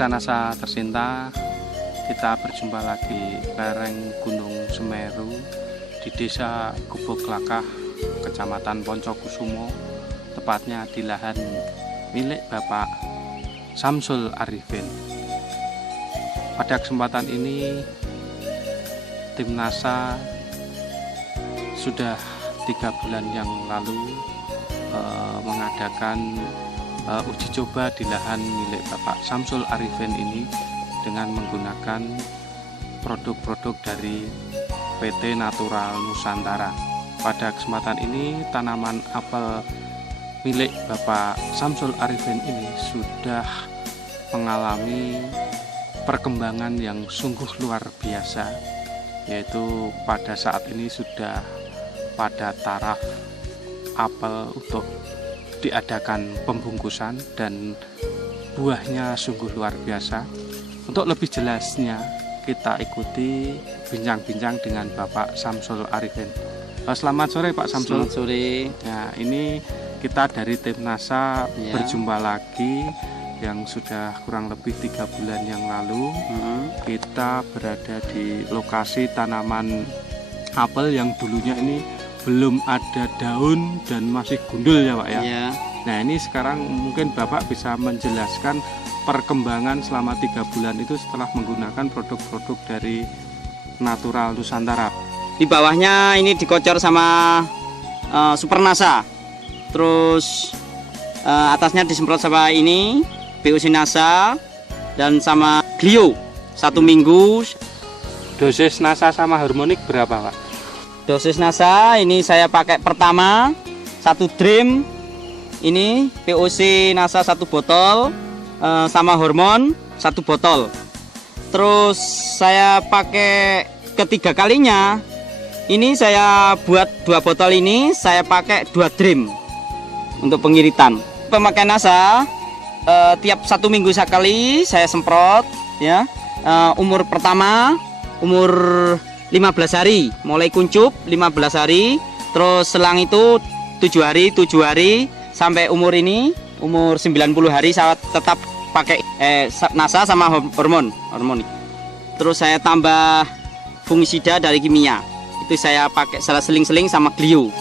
Nasa-nasa tercinta, kita berjumpa lagi lereng Gunung Semeru di Desa Gubuk Lakah, Kecamatan Poncokusumo, tepatnya di lahan milik Bapak Samsul Arifin. Pada kesempatan ini, tim NASA sudah 3 bulan yang lalu mengadakan uji coba di lahan milik Bapak Samsul Arifin ini dengan menggunakan produk-produk dari PT Natural Nusantara. Pada kesempatan ini, tanaman apel milik Bapak Samsul Arifin ini sudah mengalami perkembangan yang sungguh luar biasa, yaitu pada saat ini sudah pada taraf apel untuk diadakan pembungkusan dan buahnya sungguh luar biasa. Untuk lebih jelasnya kita ikuti bincang-bincang dengan Bapak Samsul Arifin. Selamat sore Pak Samsul. Selamat sore. Ya, ini kita dari tim NASA berjumpa lagi yang sudah kurang lebih 3 bulan yang lalu. Kita berada di lokasi tanaman apel yang dulunya ini belum ada daun dan masih gundul ya Pak ya. Ya. Nah, ini sekarang mungkin Bapak bisa menjelaskan perkembangan selama 3 bulan itu setelah menggunakan produk-produk dari Natural Nusantara. Di bawahnya ini dikocor sama Super NASA. Terus atasnya disemprot sama ini POC NASA dan sama Glio 1 minggu. Dosis NASA sama harmonik berapa Pak? Dosis NASA ini saya pakai pertama 1 dream, ini POC NASA 1 botol, sama hormon 1 botol. Terus saya pakai ketiga kalinya, ini saya buat 2 botol ini saya pakai 2 dream untuk pengiritan. Pemakaian NASA tiap 1 minggu sekali saya semprot ya. Umur pertama umur 15 hari, mulai kuncup 15 hari, terus selang itu 7 hari sampai umur ini umur 90 hari saya tetap pakai NASA sama hormon. Terus saya tambah fungisida dari kimia, itu saya pakai salah seling-seling sama Glio.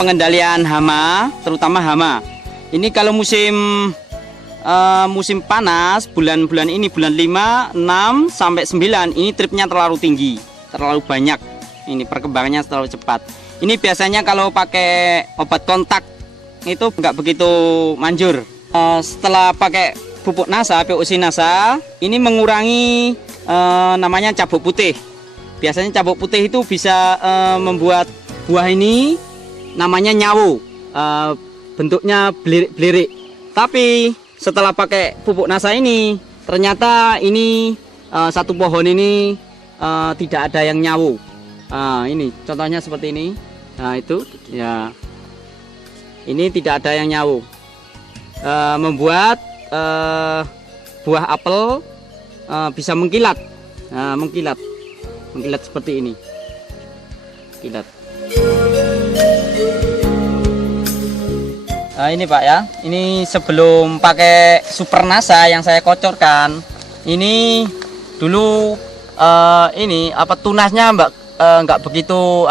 Pengendalian hama, terutama hama ini kalau musim panas, bulan-bulan ini, bulan 5, 6, sampai 9, ini tripnya terlalu tinggi, terlalu banyak, ini perkembangannya terlalu cepat. Ini biasanya kalau pakai obat kontak itu nggak begitu manjur. Setelah pakai pupuk NASA, POC NASA, ini mengurangi namanya cabuk putih. Biasanya cabuk putih itu bisa membuat buah ini namanya nyawu, bentuknya belirik. Tapi setelah pakai pupuk NASA ini, ternyata ini 1 pohon ini tidak ada yang nyawu. Ini contohnya seperti ini. Nah itu ya, ini tidak ada yang nyawu, membuat buah apel bisa mengkilat, mengkilat seperti ini, kilat. Nah, ini Pak ya, ini sebelum pakai Super NASA yang saya kocorkan, ini dulu ini apa tunasnya nggak begitu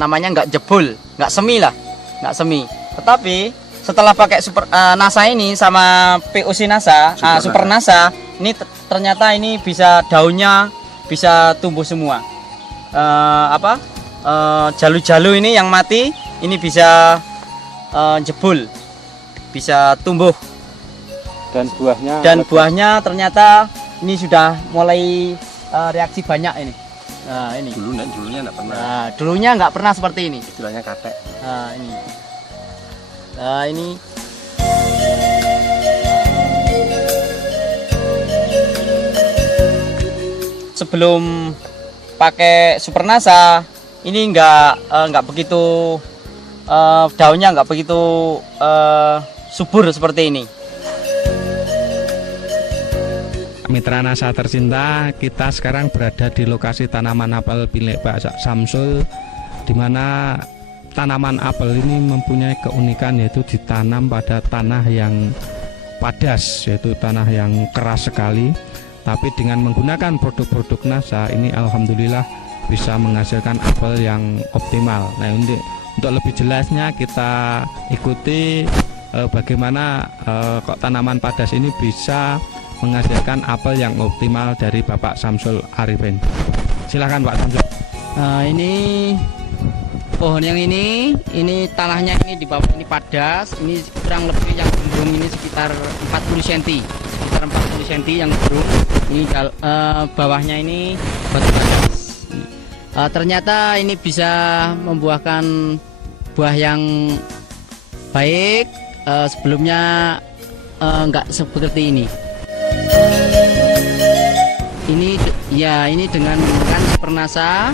namanya nggak jebol, nggak semi lah, nggak semi. Tetapi setelah pakai Super NASA ini sama POC NASA, Super NASA, ini ternyata ini bisa daunnya bisa tumbuh semua. Jalu-jalu ini yang mati ini bisa jebol, bisa tumbuh, dan buahnya ternyata ini sudah mulai reaksi banyak ini. Nah ini dulunya nggak pernah. Nah, dulunya nggak pernah seperti ini, istilahnya katek. Nah ini sebelum pakai Super NASA ini nggak begitu daunnya nggak begitu subur seperti ini. Mitra NASA tercinta, kita sekarang berada di lokasi tanaman apel milik Pak Samsul, di mana tanaman apel ini mempunyai keunikan yaitu ditanam pada tanah yang padas, yaitu tanah yang keras sekali. Tapi dengan menggunakan produk-produk NASA ini alhamdulillah bisa menghasilkan apel yang optimal. Nah, untuk lebih jelasnya kita ikuti bagaimana kok tanaman padas ini bisa menghasilkan apel yang optimal dari Bapak Samsul Arifin. Silahkan Pak Samsul. Ini pohon yang ini tanahnya ini di bawah ini padas, ini kurang lebih yang gendrung ini sekitar 40 cm, yang gendrung. Ini bawahnya ini batu padas. Ternyata ini bisa membuahkan buah yang baik. Sebelumnya enggak seperti ini. Ini dengan menggunakan Supernasa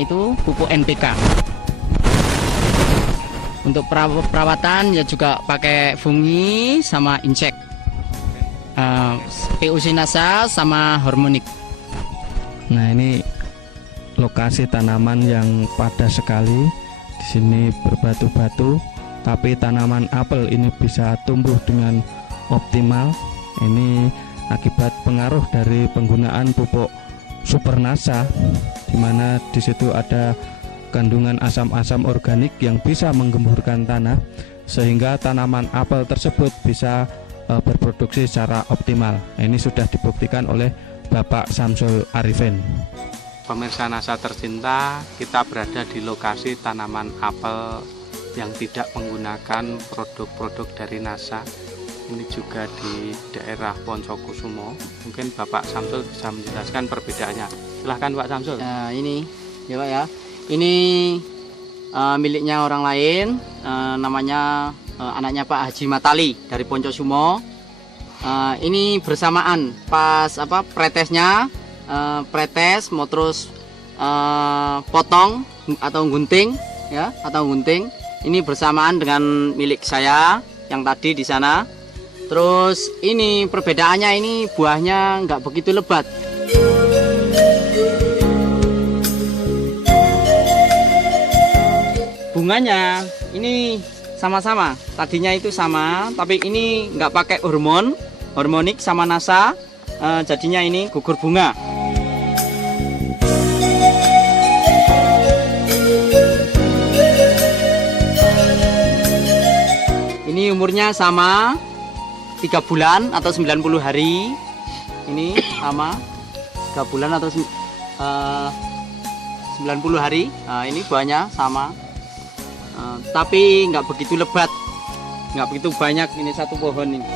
itu pupuk NPK. Untuk perawatan ya juga pakai fungi sama insek, PUC NASA sama hormonik. Nah, ini lokasi tanaman yang padas sekali. Di sini berbatu-batu, tapi tanaman apel ini bisa tumbuh dengan optimal. Ini akibat pengaruh dari penggunaan pupuk Supernasa, di mana di situ ada kandungan asam-asam organik yang bisa menggemburkan tanah, sehingga tanaman apel tersebut bisa berproduksi secara optimal. Ini sudah dibuktikan oleh Bapak Samsul Arifin. Pemirsa NASA tercinta, kita berada di lokasi tanaman apel yang tidak menggunakan produk-produk dari NASA. Ini juga di daerah Poncokusumo. Mungkin Bapak Samsul bisa menjelaskan perbedaannya. Silahkan Pak Samsul. Nah, ini ya Pak ya. Ini miliknya orang lain, namanya anaknya Pak Haji Matali dari Poncokusumo. Ini bersamaan pas pretesnya, pretes mau terus potong atau gunting ya, ini bersamaan dengan milik saya yang tadi di sana. Terus ini perbedaannya, ini buahnya nggak begitu lebat. Bunganya ini sama-sama, tadinya itu sama, tapi ini nggak pakai hormonik sama NASA, jadinya ini gugur bunga. Ini umurnya sama 3 bulan atau 90 hari. Ini sama 3 bulan atau 90 hari. Nah, ini buahnya sama, tapi nggak begitu lebat, nggak begitu banyak. Ini satu pohon ini.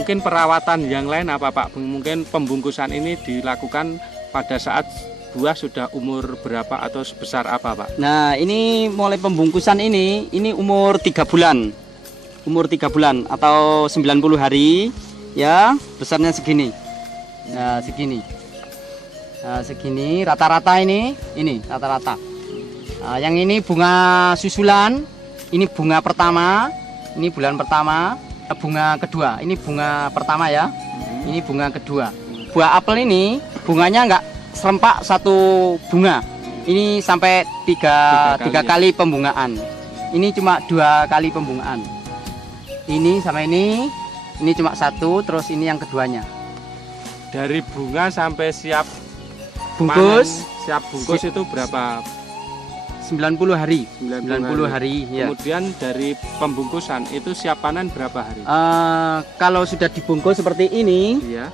Mungkin perawatan yang lain apa Pak? Mungkin pembungkusan ini dilakukan pada saat buah sudah umur berapa atau sebesar apa Pak? Nah, ini mulai pembungkusan ini umur 3 bulan. Umur 3 bulan atau 90 hari ya, besarnya segini. Nah, segini. Nah, segini rata-rata ini rata-rata. Nah, yang ini bunga susulan, ini bunga pertama, ini bulan pertama, bunga kedua. Ini bunga pertama ya. Ini bunga kedua. Buah apel ini bunganya enggak serempak satu bunga. Ini sampai tiga kali pembungaan. Ini cuma 2 kali pembungaan. Ini sama ini cuma 1, terus ini yang keduanya. Dari bunga sampai siap Bungkus, panen, siap bungkus itu berapa? 90 hari. 90 hari ya. Kemudian dari pembungkusan itu siap panen berapa hari? Kalau sudah dibungkus seperti ini, Iya.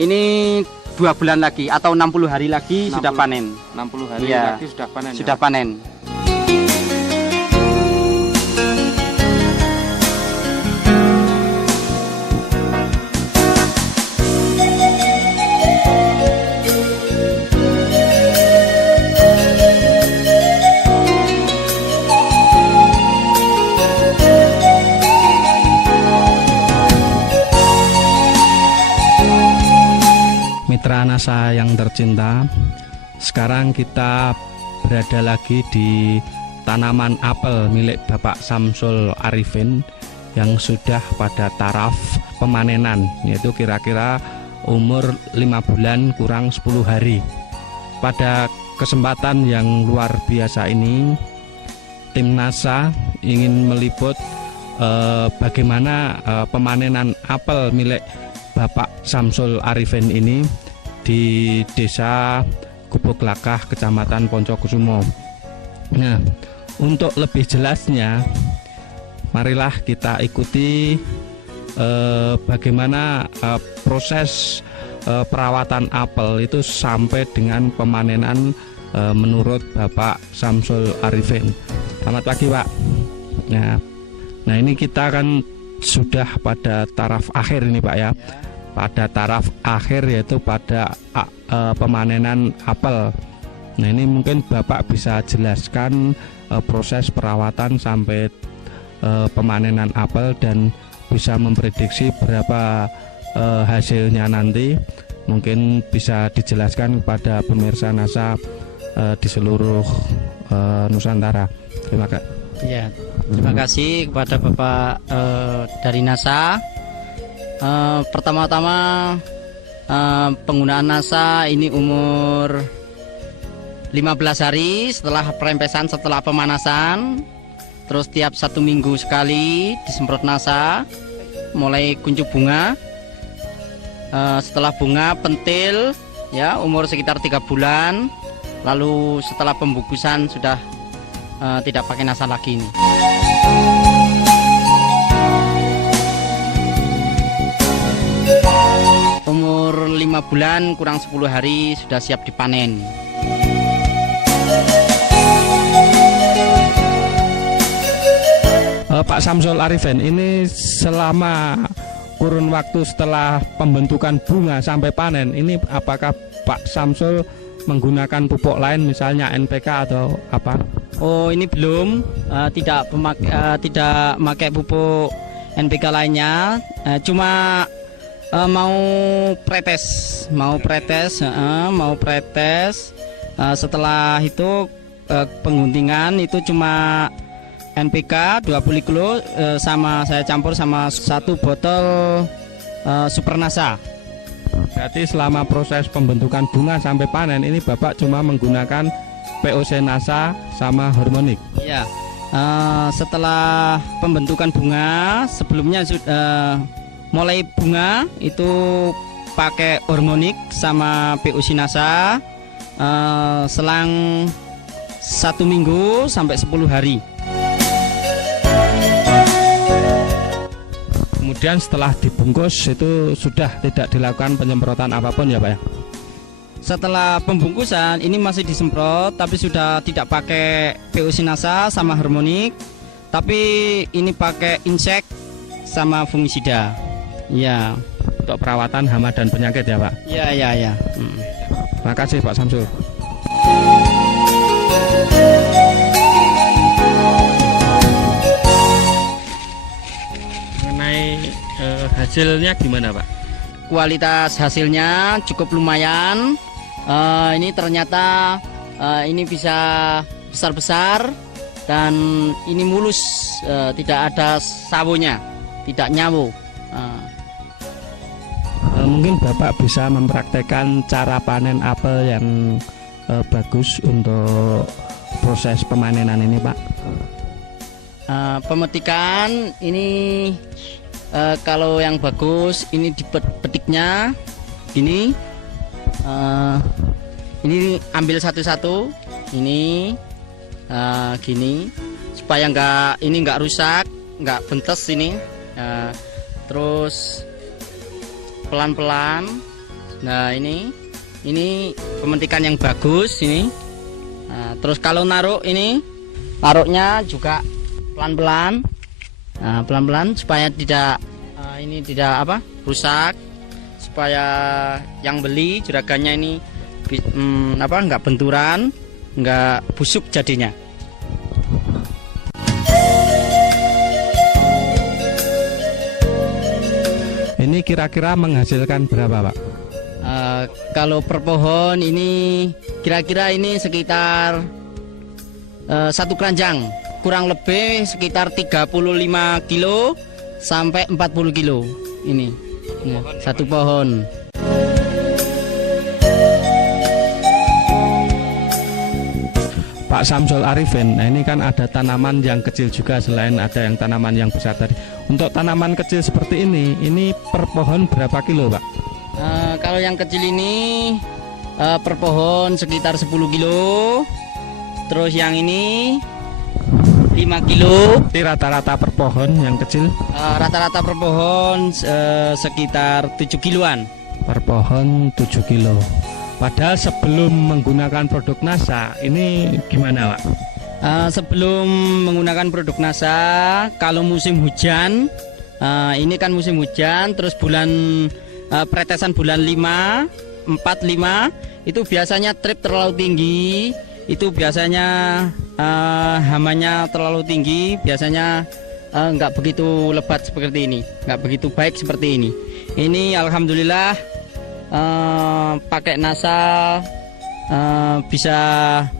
ini 2 bulan lagi atau 60 hari lagi sudah panen. 60 hari Iya, lagi sudah panen. Sudah ya? panen. Mitra NASA yang tercinta, sekarang kita berada lagi di tanaman apel milik Bapak Samsul Arifin yang sudah pada taraf pemanenan, yaitu kira-kira umur 5 bulan kurang 10 hari. Pada kesempatan yang luar biasa ini, tim NASA ingin meliput bagaimana pemanenan apel milik Bapak Samsul Arifin ini di Desa Gubuk Lakah, Kecamatan Poncokusumo. Nah, untuk lebih jelasnya, marilah kita ikuti bagaimana proses perawatan apel itu sampai dengan pemanenan menurut Bapak Samsul Arifin. Selamat pagi, Pak. Nah ini kita kan sudah pada taraf akhir ini, Pak ya. Pada taraf akhir yaitu pada pemanenan apel. Nah ini mungkin Bapak bisa jelaskan proses perawatan sampai pemanenan apel dan bisa memprediksi berapa hasilnya nanti. Mungkin bisa dijelaskan kepada pemirsa NASA di seluruh Nusantara. Terima kasih. Ya, terima kasih kepada Bapak dari NASA. Pertama-tama penggunaan NASA ini umur 15 hari setelah perempesan, setelah pemanasan. Terus tiap 1 minggu sekali disemprot NASA, mulai kuncup bunga. Setelah bunga pentil, ya umur sekitar 3 bulan. Lalu setelah pembungkusan sudah tidak pakai NASA lagi ini. Umur 5 bulan kurang 10 hari sudah siap dipanen. Pak Samsul Arifin, ini selama kurun waktu setelah pembentukan bunga sampai panen, ini apakah Pak Samsul menggunakan pupuk lain, misalnya NPK atau apa? Oh, ini belum, tidak pakai pupuk NPK lainnya, cuma mau pretes. Setelah itu pengguntingan itu cuma NPK 20 kilo sama saya campur sama 1 botol Super NASA. Berarti selama proses pembentukan bunga sampai panen ini Bapak cuma menggunakan POC NASA sama hormonik. Iya. Setelah pembentukan bunga, sebelumnya mulai bunga itu pakai hormonik sama POC NASA selang 1 minggu sampai 10 hari. Kemudian setelah dibungkus itu sudah tidak dilakukan penyemprotan apapun ya Pak ya? Setelah pembungkusan ini masih disemprot, tapi sudah tidak pakai POC NASA sama hormonik, tapi ini pakai insek sama fungisida. Ya. Untuk perawatan hama dan penyakit ya Pak? Ya. Terima kasih Pak Samsul. Mengenai hasilnya gimana Pak? Kualitas hasilnya cukup lumayan. Ini ternyata ini bisa besar-besar dan ini mulus, tidak ada sawonya, tidak nyawo. Mungkin Bapak bisa mempraktekkan cara panen apel yang bagus untuk proses pemanenan ini Pak. Pemetikan ini kalau yang bagus ini dipetiknya gini. Ini ambil satu-satu, ini gini supaya nggak rusak, nggak bentes ini. Terus pelan-pelan. Nah ini pemetikan yang bagus ini. Terus kalau naruhnya juga pelan-pelan. Pelan-pelan supaya tidak rusak, supaya yang beli juragannya ini nggak benturan, nggak busuk jadinya. Ini kira-kira menghasilkan berapa Pak? Kalau per pohon ini kira-kira ini sekitar 1 keranjang, kurang lebih sekitar 35 kilo sampai 40 kilo ini ya, 1 pohon. Pak Samsul Arifin. Nah, ini kan ada tanaman yang kecil juga selain ada yang tanaman yang besar tadi. Untuk tanaman kecil seperti ini per pohon berapa kilo, Pak? Kalau yang kecil ini per pohon sekitar 10 kilo. Terus yang ini 5 kilo. Ini rata-rata per pohon yang kecil? Rata-rata per pohon sekitar 7 kiloan. Per pohon 7 kilo. Padahal sebelum menggunakan produk NASA ini gimana, Pak? Sebelum menggunakan produk NASA, kalau musim hujan, ini kan musim hujan, terus pretesan bulan 5, 4, 5, itu biasanya trip terlalu tinggi, itu biasanya hamanya terlalu tinggi, biasanya nggak begitu lebat seperti ini, nggak begitu baik seperti ini. Ini alhamdulillah pakai NASA bisa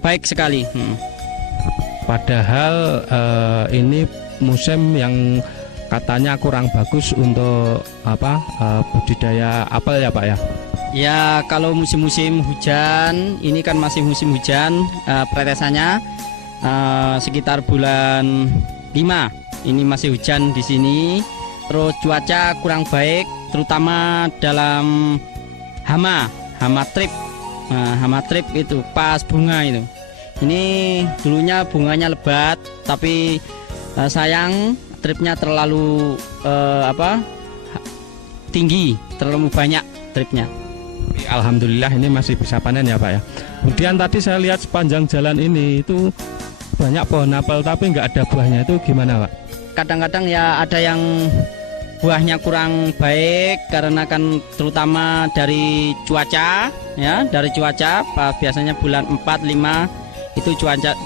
baik sekali. Padahal ini musim yang katanya kurang bagus untuk budidaya apel ya, Pak ya? Ya, kalau musim-musim hujan, ini kan masih musim hujan, pretesannya sekitar bulan 5. Ini masih hujan di sini. Terus cuaca kurang baik, terutama dalam hama trip. Hama trip itu pas bunga itu. Ini dulunya bunganya lebat, tapi sayang tripnya terlalu tinggi, terlalu banyak tripnya. Alhamdulillah ini masih bisa panen ya, Pak ya. Kemudian tadi saya lihat sepanjang jalan ini itu banyak pohon apel tapi nggak ada buahnya, itu gimana, Pak? Kadang-kadang ya ada yang buahnya kurang baik karena kan terutama dari cuaca ya, dari cuaca biasanya bulan 4, 5 itu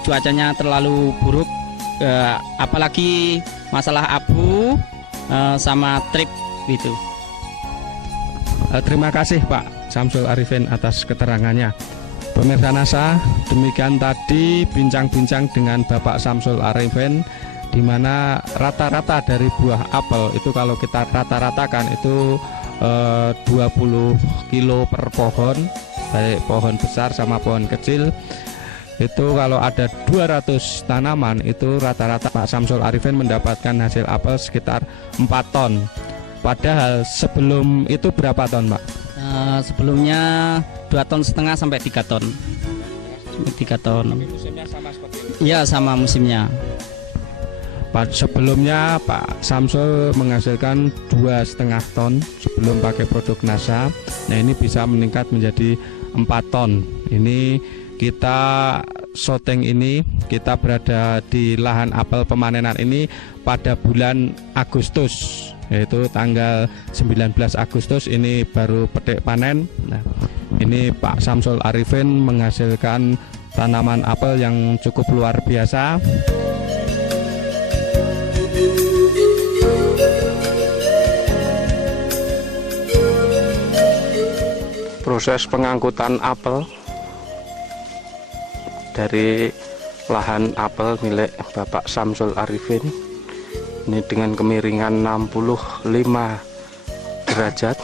cuacanya terlalu buruk, apalagi masalah abu sama trip gitu. Terima kasih Pak Samsul Arifin atas keterangannya. Pemirsa NASA, demikian tadi bincang-bincang dengan Bapak Samsul Arifin, di mana rata-rata dari buah apel itu kalau kita rata-ratakan itu 20 kilo per pohon, baik pohon besar sama pohon kecil. Itu kalau ada 200 tanaman itu rata-rata Pak Samsul Arifin mendapatkan hasil apel sekitar 4 ton. Padahal sebelum itu berapa ton, Pak? Sebelumnya 2,5 ton sampai 3 ton. 3 ton. Musimnya sama seperti ini? Iya, sama musimnya. Sebelumnya Pak Samsul menghasilkan 2,5 ton sebelum pakai produk NASA. Nah, ini bisa meningkat menjadi 4 ton. Ini kita syuting ini, kita berada di lahan apel pemanenan ini pada bulan Agustus, yaitu tanggal 19 Agustus ini baru petik panen. Nah, ini Pak Samsul Arifin menghasilkan tanaman apel yang cukup luar biasa. Proses pengangkutan apel dari lahan apel milik Bapak Samsul Arifin ini dengan kemiringan 65 derajat.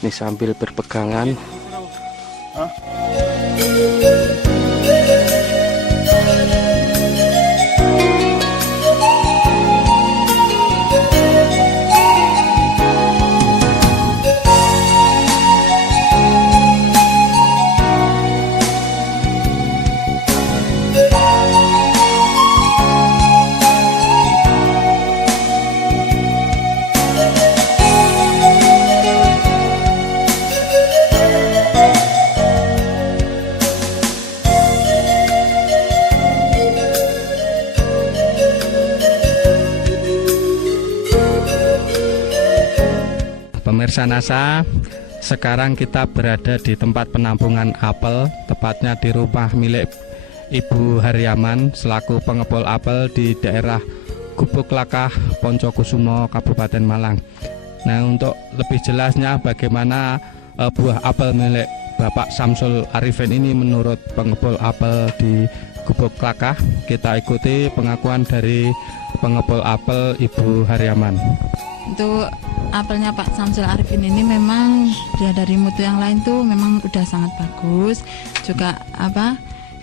Ini sambil berpegangan. Pemirsa NASA, sekarang kita berada di tempat penampungan apel, tepatnya di rumah milik Ibu Haryaman selaku pengepul apel di daerah Gubuk Lakah, Poncokusumo, Kabupaten Malang. Nah, untuk lebih jelasnya bagaimana buah apel milik Bapak Samsul Arifin ini menurut pengepul apel di Gubuk Lakah, kita ikuti pengakuan dari pengepul apel Ibu Haryaman. Untuk apelnya Pak Samsul Arifin ini memang dia dari mutu yang lain tuh memang udah sangat bagus, juga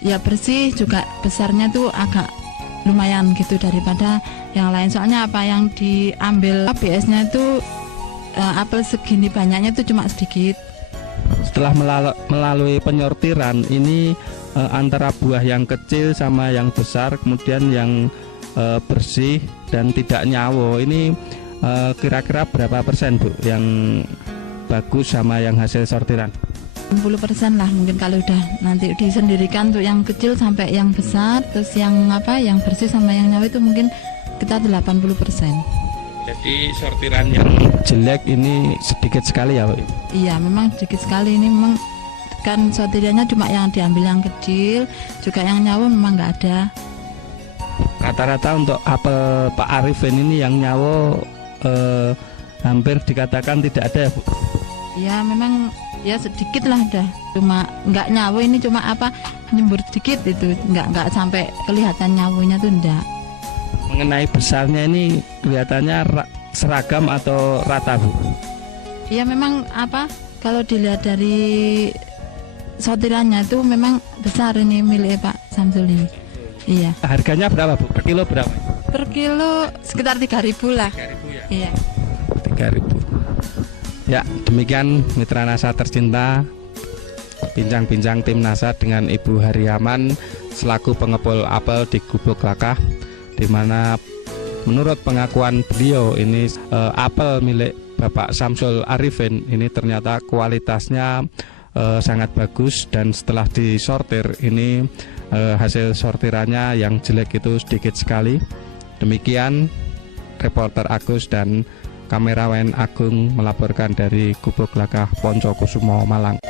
ya bersih, juga besarnya tuh agak lumayan gitu daripada yang lain. Soalnya apa yang diambil ABS-nya itu apel segini banyaknya itu cuma sedikit. Setelah melalui penyortiran ini antara buah yang kecil sama yang besar, kemudian yang bersih dan tidak nyawo, ini kira-kira berapa persen Bu yang bagus sama yang hasil sortiran? 60% lah mungkin kalau udah nanti disendirikan untuk yang kecil sampai yang besar, terus yang yang bersih sama yang nyawa itu mungkin kita 80%. Jadi sortiran yang jelek ini sedikit sekali ya Bu? Iya, memang sedikit sekali, ini memang kan sortirannya cuma yang diambil yang kecil, juga yang nyawa memang nggak ada. Rata-rata untuk apel Pak Arifin ini yang nyawo hampir dikatakan tidak ada ya Bu? Ya memang ya sedikit lah dah, cuma nggak nyawa ini, cuma nyembur sedikit itu, nggak sampai kelihatan nyawanya tuh enggak. Mengenai besarnya ini kelihatannya seragam atau rata Bu? Ya memang kalau dilihat dari sortirannya tuh memang besar ini milik Pak Samsul ini. Iya. Harganya berapa Bu? Per kilo berapa? Per kilo sekitar 3.000 lah. 3.000 ya? Iya. 3.000. Ya, demikian Mitra NASA tercinta, bincang-bincang tim NASA dengan Ibu Hariaman selaku pengepul apel di Gubuk Lakah, di mana menurut pengakuan beliau ini apel milik Bapak Samsul Arifin ini ternyata kualitasnya sangat bagus, dan setelah disortir ini hasil sortirannya yang jelek itu sedikit sekali. Demikian reporter Agus dan kamerawan Agung melaporkan dari Gubuk Lakah Poncokusumo, Malang.